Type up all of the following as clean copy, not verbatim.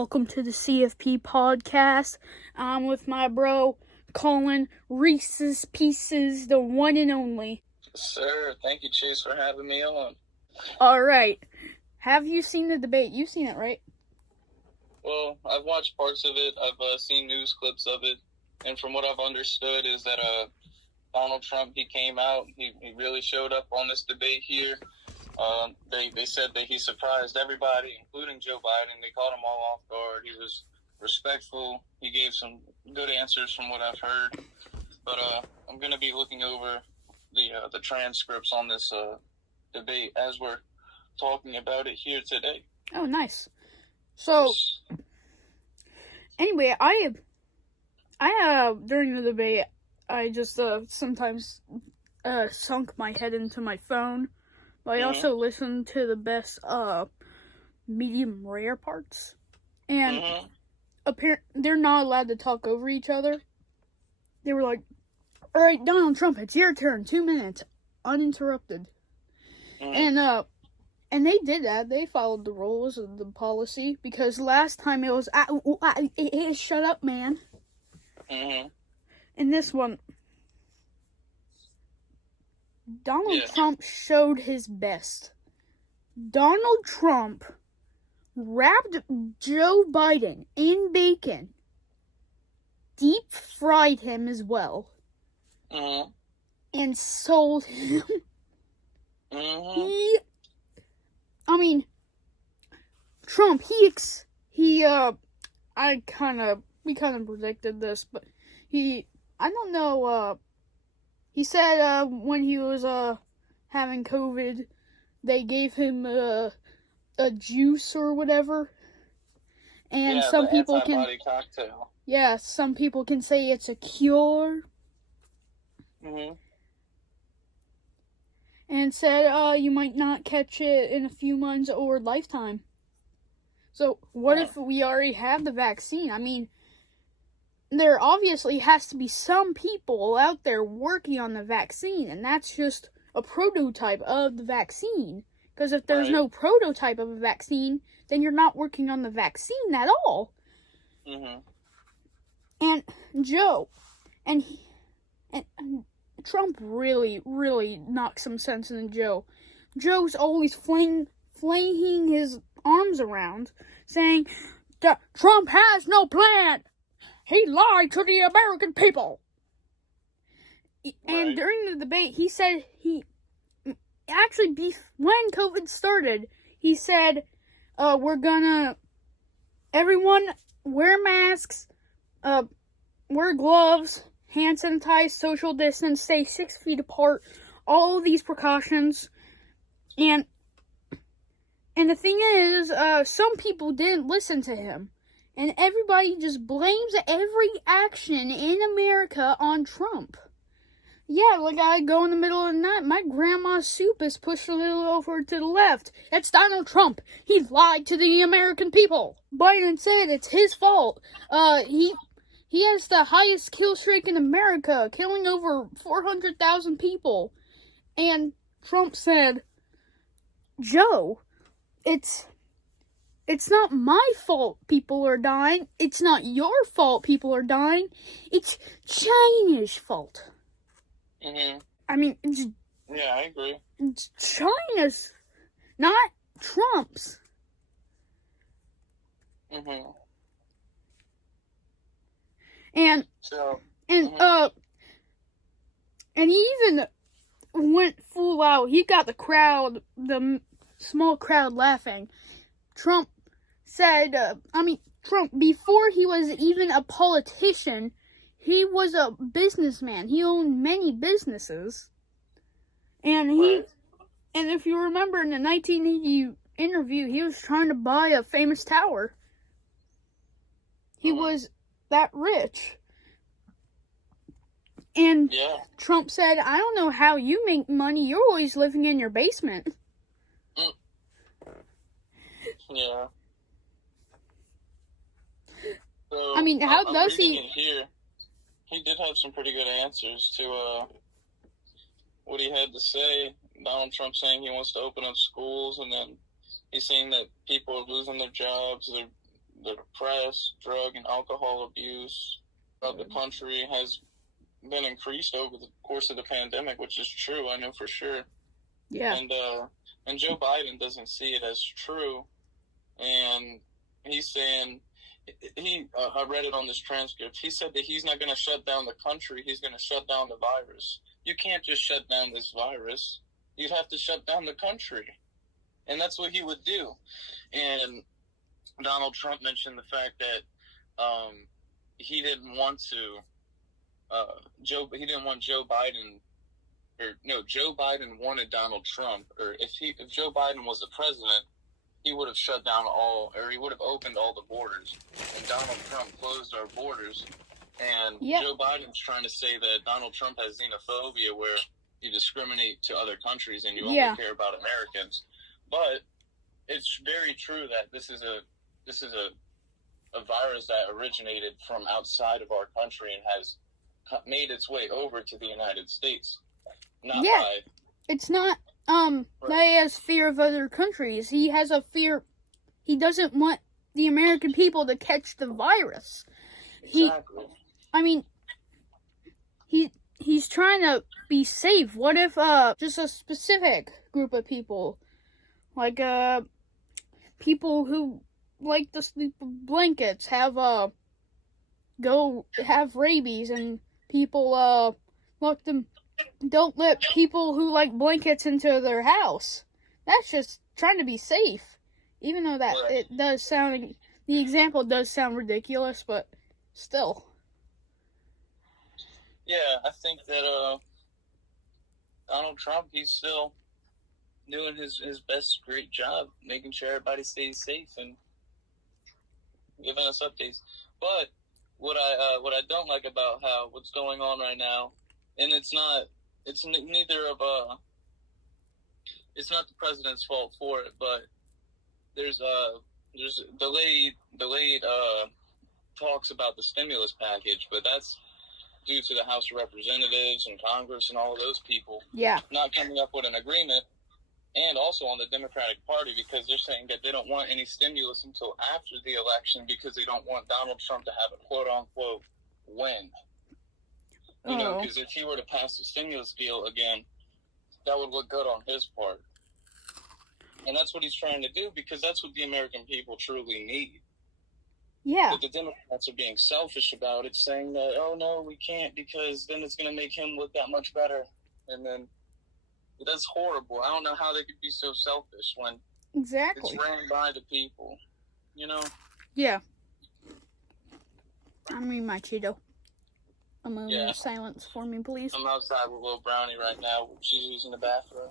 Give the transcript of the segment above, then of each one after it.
Welcome to the CFP Podcast. I'm with my bro, Colin Reese's Pieces, the one and only. Sir, thank you, Chase, for having me on. Alright. Have you seen the debate? You've seen it, right? Well, I've watched parts of it. I've seen news clips of it. And from what I've understood is that Donald Trump, he came out. He really showed up on this debate here. They said that he surprised everybody, including Joe Biden. They caught him all off guard. He was respectful. He gave some good answers from what I've heard. But I'm going to be looking over the transcripts on this debate as we're talking about it here today. Oh, nice. So, anyway, I during the debate, I just sometimes sunk my head into my phone. But I also listened to the best medium rare parts. And they're not allowed to talk over each other. They were like, all right, Donald Trump, it's your turn. 2 minutes. Uninterrupted. And they did that. They followed the rules of the policy. Because last time it was, shut up, man. And this one, Donald Trump showed his best. Donald Trump wrapped Joe Biden in bacon, deep fried him as well, and sold him. Trump, we kind of predicted this, but he said when he was having COVID, they gave him a juice or whatever, and some people cocktail. Yeah, some people can say it's a cure. And said you might not catch it in a few months or lifetime. So what if we already have the vaccine? I mean, there obviously has to be some people out there working on the vaccine, and that's just a prototype of the vaccine. Because if there's no prototype of a vaccine, then you're not working on the vaccine at all. And Joe, and Trump really, really knocked some sense into Joe. Joe's always flinging his arms around, saying, Trump has no plan. He lied to the American people. And during the debate, he said when COVID started, he said, everyone wear masks, wear gloves, hand sanitize, social distance, stay 6 feet apart, all of these precautions. And the thing is, some people didn't listen to him. And everybody just blames every action in America on Trump. Yeah, like I go in the middle of the night, my grandma's soup is pushed a little over to the left. It's Donald Trump. He lied to the American people. Biden said it's his fault. He has the highest kill streak in America, killing over 400,000 people. And Trump said, Joe, it's not my fault people are dying. It's not your fault people are dying. It's China's fault. I mean, yeah, I agree. It's China's, not Trump's. And he even went full out. He got the small crowd laughing. Trump said, Trump, before he was even a politician, he was a businessman. He owned many businesses. And if you remember in the 1980 interview, he was trying to buy a famous tower. He was that rich. And Trump said, I don't know how you make money. You're always living in your basement. Yeah. So, how does he... Here, he did have some pretty good answers to what he had to say. Donald Trump saying he wants to open up schools, and then he's saying that people are losing their jobs, the depressed, drug and alcohol abuse of the country has been increased over the course of the pandemic, which is true. I know for sure. Yeah. And Joe Biden doesn't see it as true, and he's saying I read it on this transcript. He said that he's not going to shut down the country. He's going to shut down the virus. You can't just shut down this virus. You'd have to shut down the country, and that's what he would do. And Donald Trump mentioned the fact that he didn't want Joe Biden. Joe Biden wanted Donald Trump, or if Joe Biden was the president, he would have shut down he would have opened all the borders. And Donald Trump closed our borders. And Joe Biden's trying to say that Donald Trump has xenophobia, where you discriminate to other countries and you only care about Americans. But it's very true that this is a virus that originated from outside of our country and has made its way over to the United States. It's not that he has fear of other countries. He has a fear. He doesn't want the American people to catch the virus. Exactly. He's trying to be safe. What if just a specific group of people, like people who like to sleep with blankets, have rabies, and people don't let people who like blankets into their house. That's just trying to be safe. Even though that the example does sound ridiculous, but still. Yeah, I think that Donald Trump, he's still doing his best great job, making sure everybody stays safe and giving us updates. But what I don't like about what's going on right now, and it's not the president's fault for it, but there's delayed talks about the stimulus package, but that's due to the House of Representatives and Congress and all of those people not coming up with an agreement, and also on the Democratic Party, because they're saying that they don't want any stimulus until after the election because they don't want Donald Trump to have a quote-unquote win. Because if he were to pass the stimulus deal again, that would look good on his part. And that's what he's trying to do, because that's what the American people truly need. Yeah. But the Democrats are being selfish about it, saying that, oh, no, we can't, because then it's going to make him look that much better. And then that's horrible. I don't know how they could be so selfish when it's ran by the people, Yeah. I'm reading my Cheeto. A moment of silence for me, please. I'm outside with little Brownie right now. She's using the bathroom.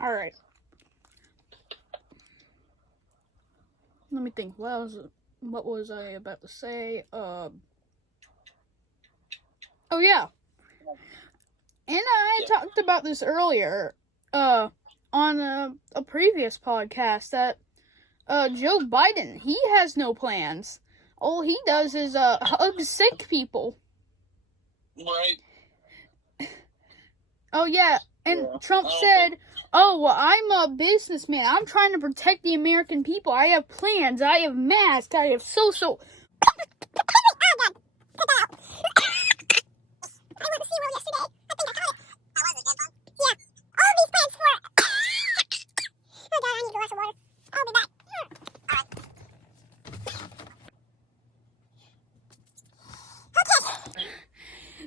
All right. Let me think. What was I about to say? Oh, yeah. And I talked about this earlier on a previous podcast, that Joe Biden, he has no plans. All he does is hug sick people. Right. Oh, yeah. And Trump said, oh, well, I'm a businessman. I'm trying to protect the American people. I have plans. I have masks. I have social...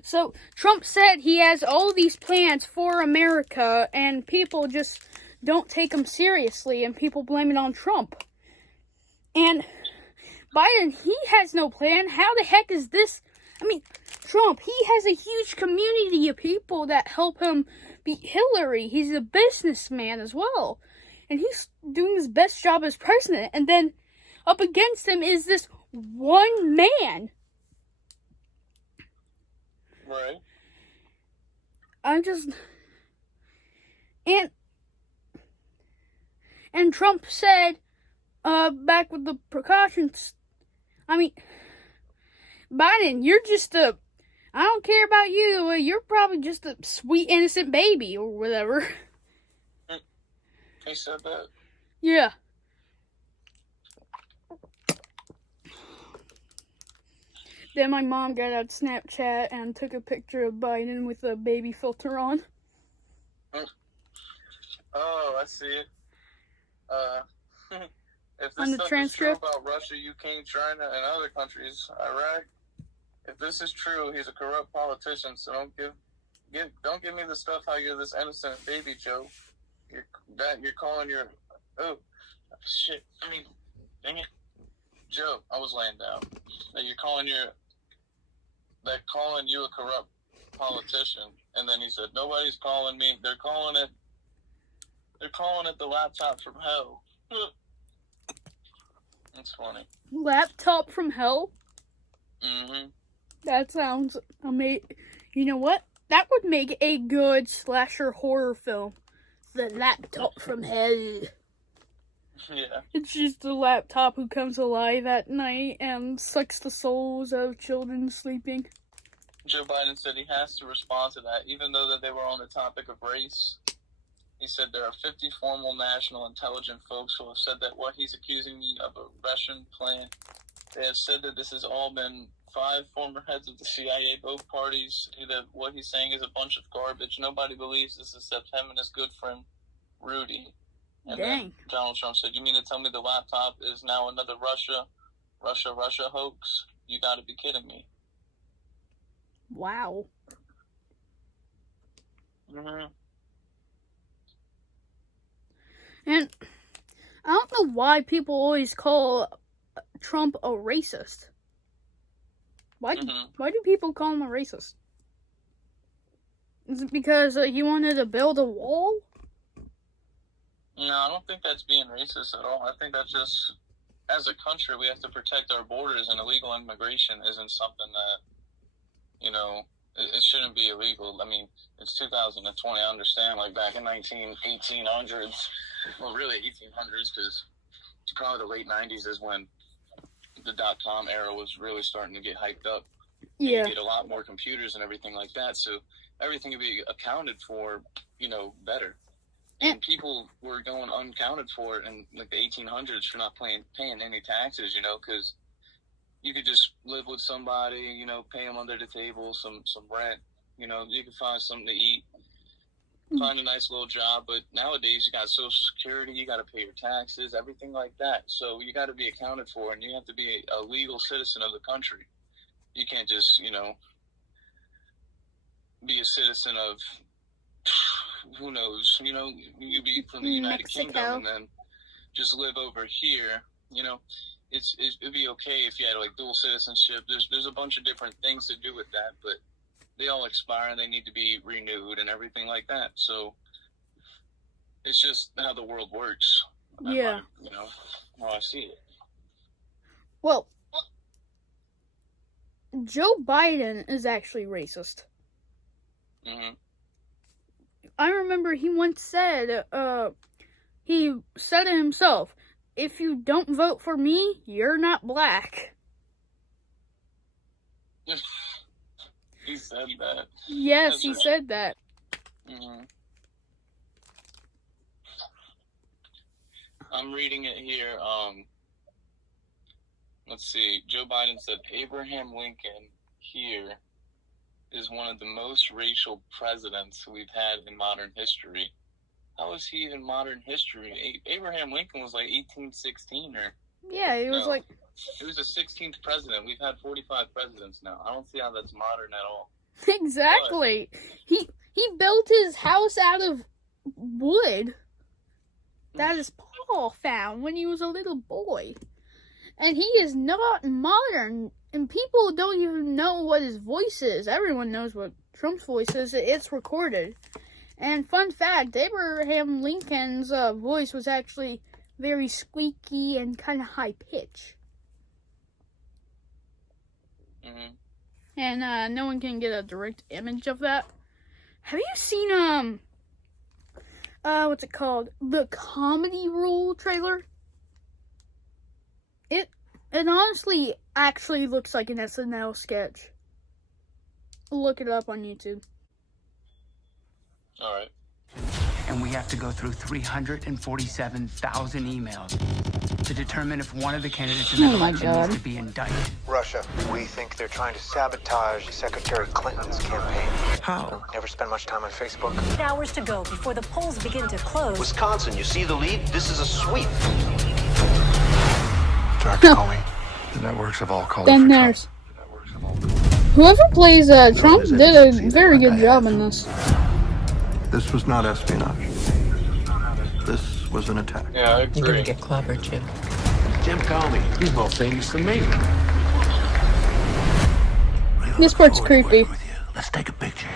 So, Trump said he has all these plans for America, and people just don't take them seriously, and people blame it on Trump. And Biden, he has no plan. How the heck is this? Trump, he has a huge community of people that help him beat Hillary. He's a businessman as well. And he's doing his best job as president. And then up against him is this one man. Right. And Trump said, back with the precautions, Biden, you're just I don't care about you, you're probably just a sweet innocent baby or whatever. He said that? Yeah. Then my mom got out Snapchat and took a picture of Biden with a baby filter on. Oh, I see it. If On this the stuff is true about Russia, Ukraine, China, and other countries, Iraq, if this is true, he's a corrupt politician. So don't give me the stuff how you're this innocent baby, Joe. You're calling your shit. I mean, dang it, Joe. I was laying down. That you're calling you a corrupt politician, and then he said nobody's calling me. They're calling it the laptop from hell. That's funny. Laptop from hell? Mm-hmm. That sounds amazing. You know what? That would make a good slasher horror film. The laptop from hell. Yeah. It's just a laptop who comes alive at night and sucks the souls of children sleeping. Joe Biden said he has to respond to that, even though that they were on the topic of race. He said there are 50 formal national intelligence folks who have said that what he's accusing me of a Russian plan. They have said that this has all been 5 former heads of the CIA, both parties. That what he's saying is a bunch of garbage. Nobody believes this except him and his good friend Rudy. And then Donald Trump said, "You mean to tell me the laptop is now another Russia hoax? You got to be kidding me." Wow. Mm-hmm. And I don't know why people always call Trump a racist. Why do people call him a racist? Is it because he wanted to build a wall? No, I don't think that's being racist at all. I think that's just, as a country, we have to protect our borders, and illegal immigration isn't something that, it shouldn't be illegal. I mean, it's 2020. I understand, like, back in 1800s, well, really 1800s, because probably the late 90s is when the dot-com era was really starting to get hyped up. Yeah. And you get a lot more computers and everything like that, so everything could be accounted for, better. And people were going unaccounted for in like the 1800s for not paying any taxes, because you could just live with somebody, pay them under the table, some rent, you could find something to eat, find a nice little job. But nowadays you got Social Security, you got to pay your taxes, everything like that. So you got to be accounted for, and you have to be a legal citizen of the country. You can't just, be a citizen of who knows, you be from the United Kingdom and then just live over here, it'd be okay if you had like dual citizenship. There's a bunch of different things to do with that, but they all expire and they need to be renewed and everything like that. So it's just how the world works. Yeah. How I see it. Well, Joe Biden is actually racist. Mm-hmm. I remember he once said, he said it himself, "If you don't vote for me, you're not black." He said that. Yes, he said that. Mm-hmm. I'm reading it here. Let's see. Joe Biden said Abraham Lincoln here is one of the most racial presidents we've had in modern history. How is he in modern history? Abraham Lincoln was like 1816 or... Yeah, he was like... He was the 16th president. We've had 45 presidents now. I don't see how that's modern at all. Exactly. But he built his house out of wood that his pa found when he was a little boy. And he is not modern. And people don't even know what his voice is. Everyone knows what Trump's voice is. It's recorded. And fun fact, Abraham Lincoln's voice was actually very squeaky and kind of high pitch. Mm-hmm. And no one can get a direct image of that. Have you seen what's it called? The Comedy Rule trailer? It honestly actually looks like an SNL sketch. Look it up on YouTube. All right. And we have to go through 347,000 emails. to determine if one of the candidates in that election needs to be indicted. Russia. We think they're trying to sabotage Secretary Clinton's campaign. How? Never spend much time on Facebook. Hours to go before the polls begin to close. Wisconsin, you see the lead? This is a sweep. Dr. Comey, the networks have all called Then for there's Trump. whoever plays Trump did a very good job in this. This was not espionage. This was an attack. Yeah, I You're gonna agree. get clobbered, Jim. Jim Comey, he's more famous than me. This part's creepy. Let's take a picture.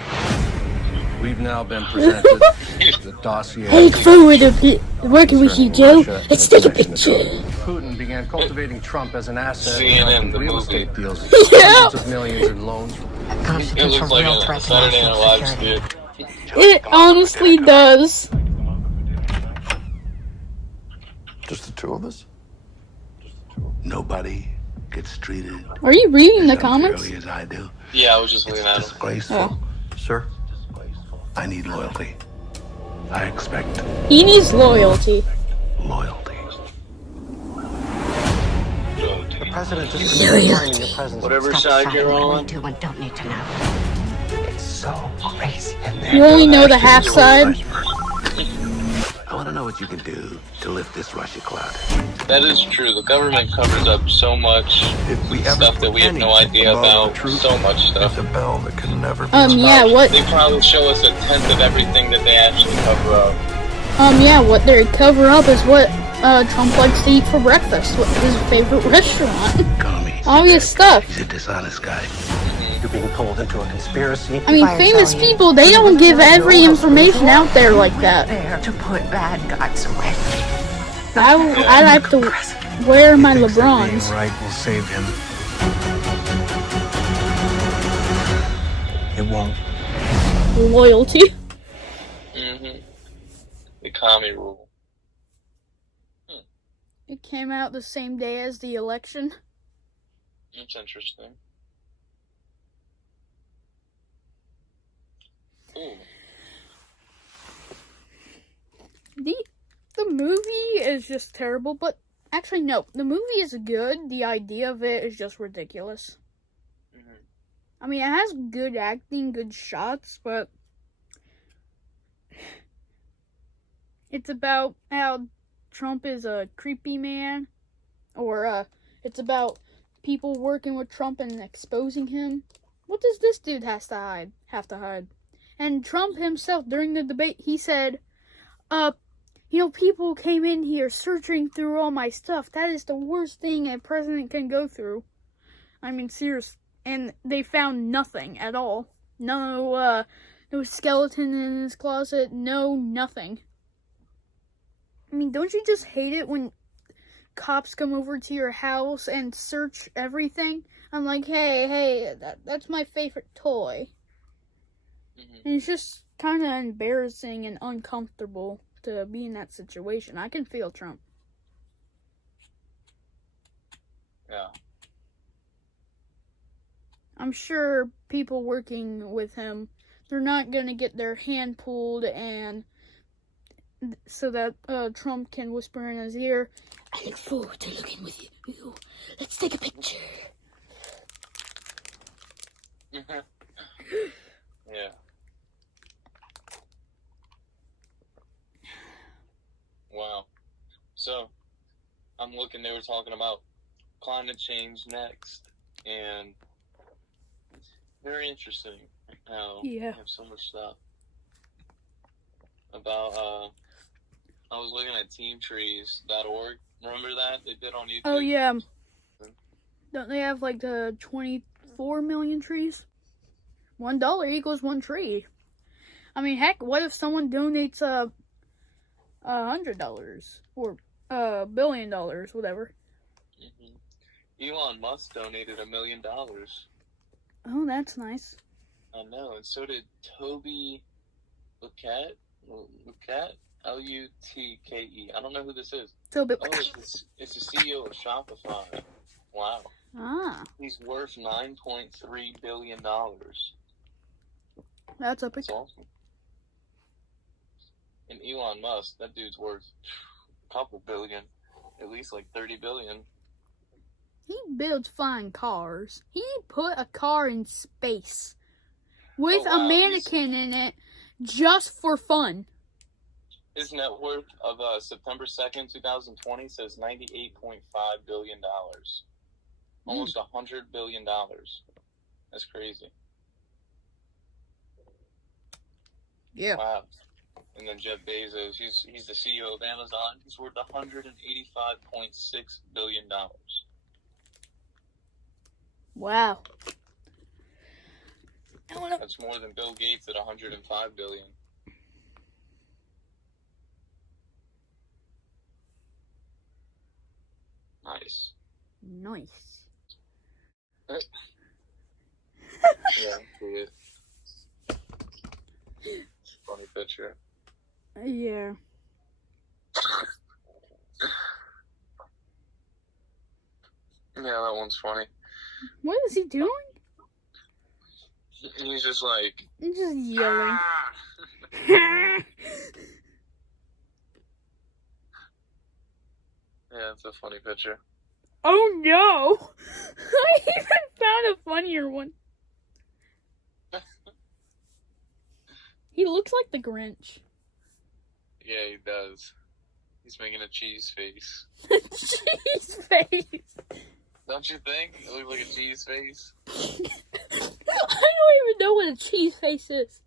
We've now been presented the dossier. Hey, forward a bit. Working with you, Joe. Let's take a picture. Putin began cultivating Trump as an asset CNN, in the real movie. estate deals, Yeah. hundreds of millions in loans. It Constitutes a looks like real a threat to Saturday Night national Live security. skit. It honestly does. Just the two of us? Nobody gets treated Are you reading the comments? as I do. Yeah, I was just looking at him. Disgraceful. Oh. Sir? I need loyalty. I expect He needs loyalty. loyalty. The president just ignoring your presence. Whatever Stop side deciding you're what on. we do and don't need to know. It's so crazy in there. You only know the half side. I want to know what you can do to lift this Russia cloud. That is true. The government covers up so much If we ever stuff that we have no anything idea above the about. truth, So much stuff. it's a bell that can never be Yeah, what? They probably show us a tenth of everything that they actually cover up. Yeah, what they cover up is what Trump likes to eat for breakfast. What his favorite restaurant. Comey. Obvious stuff. He's a dishonest guy. You're being pulled into a conspiracy. I mean, famous people, they don't give every information out there like that. There to put bad guys away. I like to wear my He thinks that LeBrons. being right will save him. It won't. Loyalty. Mm-hmm. The commie rule. It came out the same day as the election. That's interesting. Ooh. The movie is just terrible, but actually no, the movie is good. The idea of it is just ridiculous. Mm-hmm. I mean, it has good acting, good shots, but it's about how Trump is a creepy man, or it's about people working with Trump and exposing him. What does this dude have to hide? And Trump himself, during the debate, he said, people came in here searching through all my stuff. That is the worst thing a president can go through. I mean, serious. And they found nothing at all. No skeleton in his closet. No, nothing. I mean, don't you just hate it when cops come over to your house and search everything? I'm like, hey, that's my favorite toy. Mm-hmm. And it's just kind of embarrassing and uncomfortable to be in that situation. I can feel Trump. Yeah. I'm sure people working with him, they're not going to get their hand pulled and so that Trump can whisper in his ear, I look forward to looking with you. Let's take a picture. Yeah. Wow. So, I'm looking, they were talking about climate change next, and it's very interesting how Yeah. we have so much stuff about, I was looking at teamtrees.org. Remember that? They did on YouTube. Oh, yeah. Don't they have like 24 million trees? $1 equals one tree. I mean, heck, what if someone donates $100 or $1 billion, whatever? Mm-hmm. Elon Musk donated $1 million. Oh, that's nice. I know, and so did Toby Lutkett. Lutkett. I don't know who this is. Toby. Oh, it's the CEO of Shopify. Wow. Ah, He's worth $9.3 billion. that's epic. That's awesome. And Elon Musk, that dude's worth a couple billion. at least like 30 billion. He builds flying cars. He put a car in space with Oh, wow. a mannequin in it just for fun. His net worth of September 2nd, 2020 says $98.5 billion. Almost $100 billion. That's crazy. Yeah. Wow. And then Jeff Bezos, he's the CEO of Amazon. He's worth $185.6 billion. Wow. That's more than Bill Gates at $105 billion. Nice. Nice. Yeah, good. Funny picture. Yeah. Yeah, that one's funny. What is he doing? He's just like... He's just yelling. Yeah, it's a funny picture. Oh no! I even found a funnier one. He looks like the Grinch. Yeah, he does. He's making a cheese face. Cheese face. Don't you think? It looks like a cheese face. I don't even know what a cheese face is.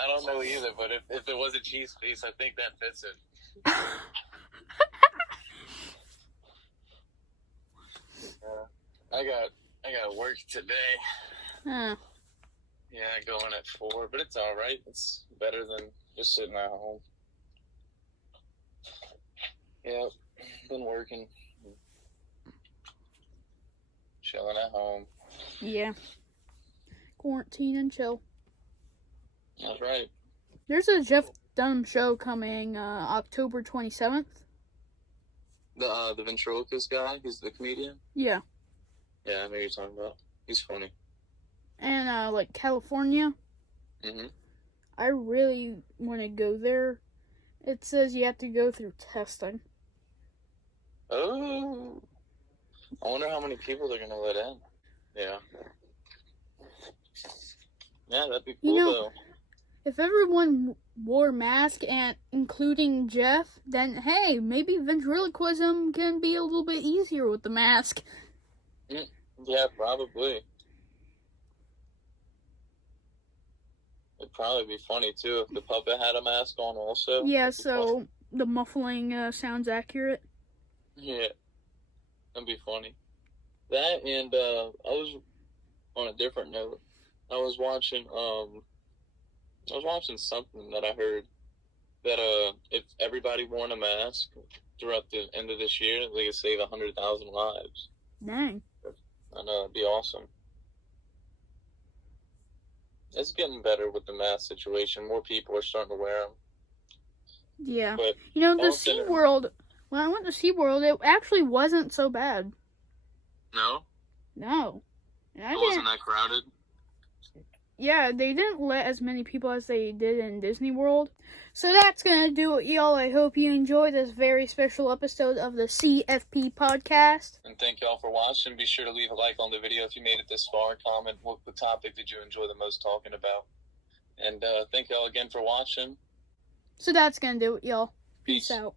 I don't know either, but if it was a cheese face, I think that fits it. I got work today. Huh. Yeah, going at 4, but it's all right. It's better than just sitting at home. Yep, been working, chilling at home. Yeah. Quarantine and chill. That's right. There's a Jeff Dunham show coming October 27th. The ventriloquist guy, he's the comedian. Yeah. Yeah, I know who you're talking about. He's funny. And like California. Mhm. I really want to go there. It says you have to go through testing. Oh, I wonder how many people they're gonna let in. Yeah. Yeah, that'd be cool though. If everyone wore masks, and including Jeff, then hey, maybe ventriloquism can be a little bit easier with the mask. Yeah, probably. It'd probably be funny too if the puppet had a mask on also. Yeah, so the muffling sounds accurate. Yeah, that'd be funny. That and I was on a different note. I was watching something that I heard that if everybody wore a mask throughout the end of this year, they could save 100,000 lives. Dang. I know, it'd be awesome. It's getting better with the mask situation. More people are starting to wear them. Yeah. But the SeaWorld, when I went to SeaWorld, it actually wasn't so bad. No? No. It wasn't that crowded? Yeah, they didn't let as many people as they did in Disney World. So that's going to do it, y'all. I hope you enjoyed this very special episode of the CFP Podcast. And thank y'all for watching. Be sure to leave a like on the video if you made it this far. Comment what the topic did you enjoy the most talking about. And thank y'all again for watching. So that's going to do it, y'all. Peace Peace out.